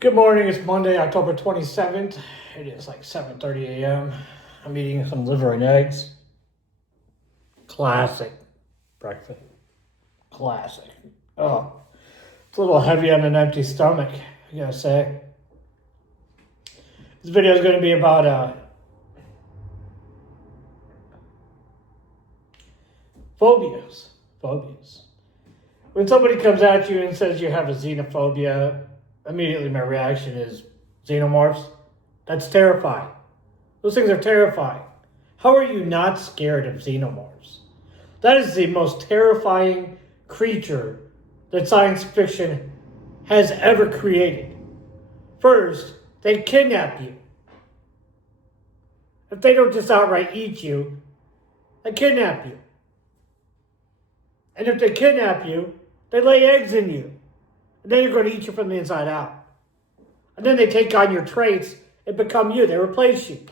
Good morning. It's Monday, October 27th. It is like 7:30 a.m. I'm eating some liver and eggs. Classic breakfast. Classic. Oh, it's a little heavy on an empty stomach, I gotta say. This video is going to be about phobias. Phobias. When somebody comes at you and says you have a xenophobia, immediately my reaction is xenomorphs. That's terrifying. Those things are terrifying. How are you not scared of xenomorphs? That is the most terrifying creature that science fiction has ever created. First, they kidnap you. If they don't just outright eat you, they kidnap you. And if they kidnap you, they lay eggs in you. And then you're going to eat you from the inside out. And then they take on your traits and become you. They replace you.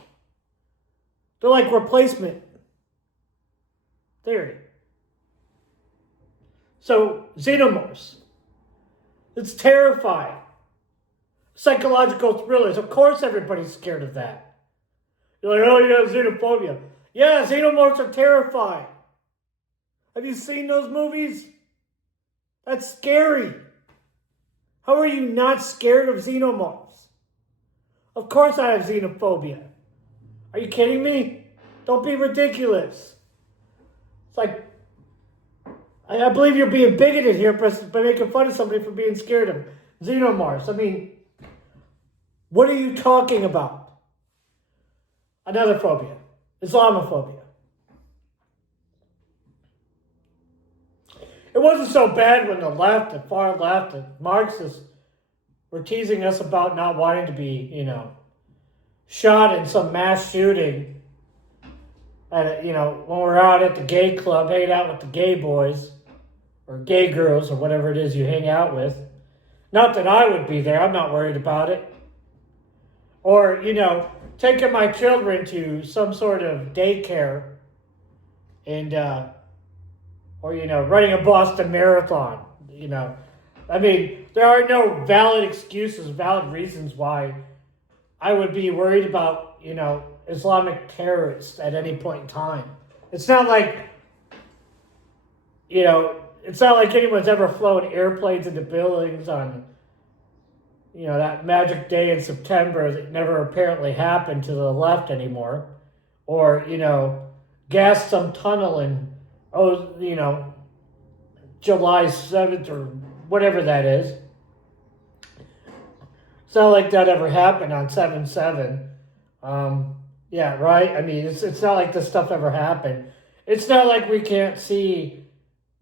They're like replacement theory. So, xenomorphs. It's terrifying. Psychological thrillers. Of course everybody's scared of that. You're like, oh, you have xenophobia. Yeah, xenomorphs are terrifying. Have you seen those movies? That's scary. How are you not scared of xenomorphs? Of course I have xenophobia. Are you kidding me? Don't be ridiculous. It's like, I believe you're being bigoted here by making fun of somebody for being scared of xenomorphs. I mean, what are you talking about? Another phobia, Islamophobia. It wasn't so bad when the left, the far left, the Marxists were teasing us about not wanting to be, shot in some mass shooting at, when we're out at the gay club, hanging out with the gay boys or gay girls or whatever it is you hang out with. Not that I would be there. I'm not worried about it. Or, taking my children to some sort of daycare and, running a Boston Marathon, I mean, there are no valid excuses, valid reasons why I would be worried about, Islamic terrorists at any point in time. It's not like, it's not like anyone's ever flown airplanes into buildings on, that magic day in September that never apparently happened to the left anymore. Or, gassed some tunnel in, July 7th or whatever that is. It's not like that ever happened on 7/7. Yeah, right? I mean, it's not like this stuff ever happened. It's not like we can't see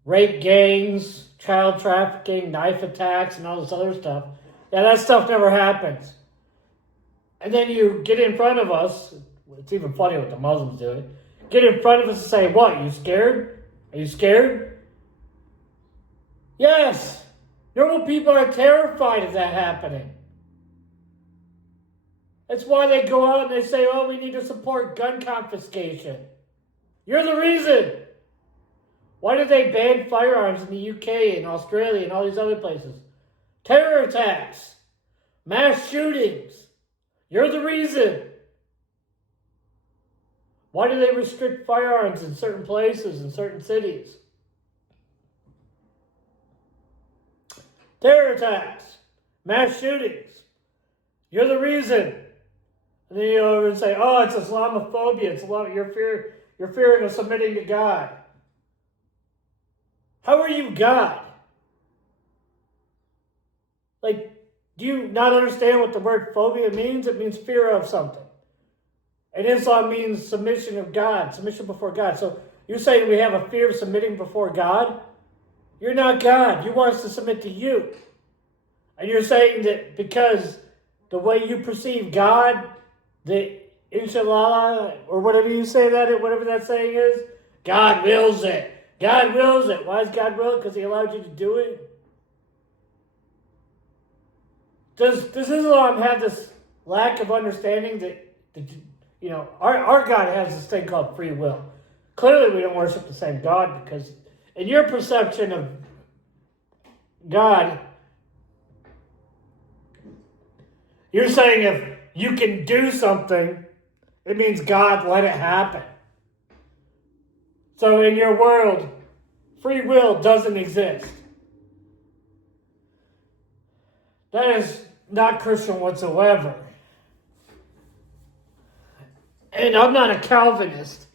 rape gangs, child trafficking, knife attacks, and all this other stuff. Yeah, that stuff never happens. And then you get in front of us. It's even funny what the Muslims do. Get in front of us and say, what, you scared? Are you scared? Yes, normal people are terrified of that happening. That's why they go out and they say, oh, we need to support gun confiscation. You're the reason. Why did they ban firearms in the UK and Australia and all these other places? Terror attacks, mass shootings. You're the reason. Why do they restrict firearms in certain places, in certain cities? Terror attacks, mass shootings. You're the reason. And then you over and say, oh, it's Islamophobia. It's a lot of you're fearing of submitting to God. How are you God? Like, do you not understand what the word phobia means? It means fear of something. And Islam means submission of God, submission before God. So you're saying we have a fear of submitting before God? You're not God. You want us to submit to you. And you're saying that because the way you perceive God, that inshallah, or whatever you say that, whatever that saying is, God wills it. God wills it. Why does God will it? Because he allowed you to do it? Does Islam have this lack of understanding that our God has this thing called free will? Clearly we don't worship the same God because in your perception of God, You're saying if you can do something, it means God let it happen. So in your world, free will doesn't exist. That is not Christian whatsoever. And I'm not a Calvinist.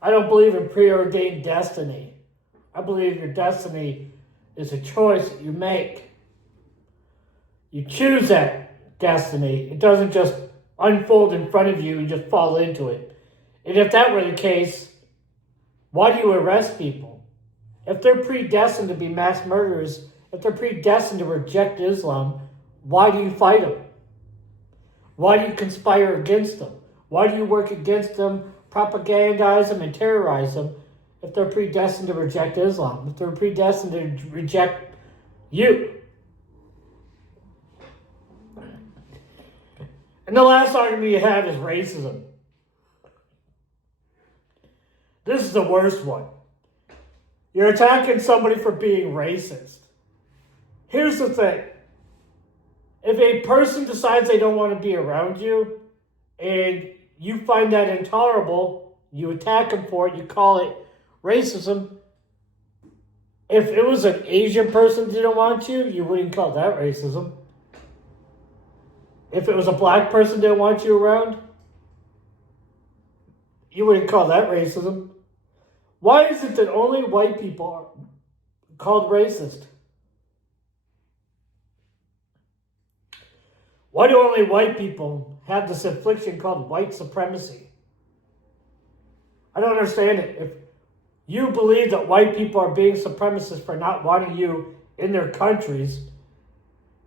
I don't believe in preordained destiny. I believe your destiny is a choice that you make. You choose that destiny. It doesn't just unfold in front of you and just fall into it. And if that were the case, why do you arrest people? If they're predestined to be mass murderers, if they're predestined to reject Islam, why do you fight them? Why do you conspire against them? Why do you work against them, propagandize them, and terrorize them if they're predestined to reject Islam, if they're predestined to reject you? And the last argument you have is racism. This is the worst one. You're attacking somebody for being racist. Here's the thing. If a person decides they don't want to be around you and you find that intolerable, you attack them for it, you call it racism. If it was an Asian person that didn't want you, you wouldn't call that racism. If it was a black person that didn't want you around, you wouldn't call that racism. Why is it that only white people are called racist? Why do only white people have this affliction called white supremacy? I don't understand it. If you believe that white people are being supremacists for not wanting you in their countries,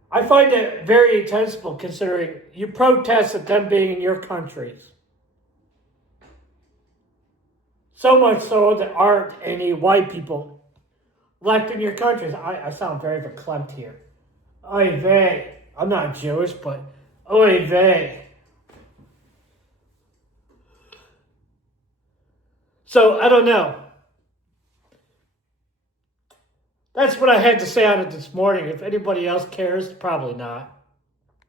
I find it very intensible considering you protest at them being in your countries. So much so that aren't any white people left in your countries. I sound very verklempt here. Oy vey. I'm not Jewish, but oy vey. So, I don't know. That's what I had to say on it this morning. If anybody else cares, probably not.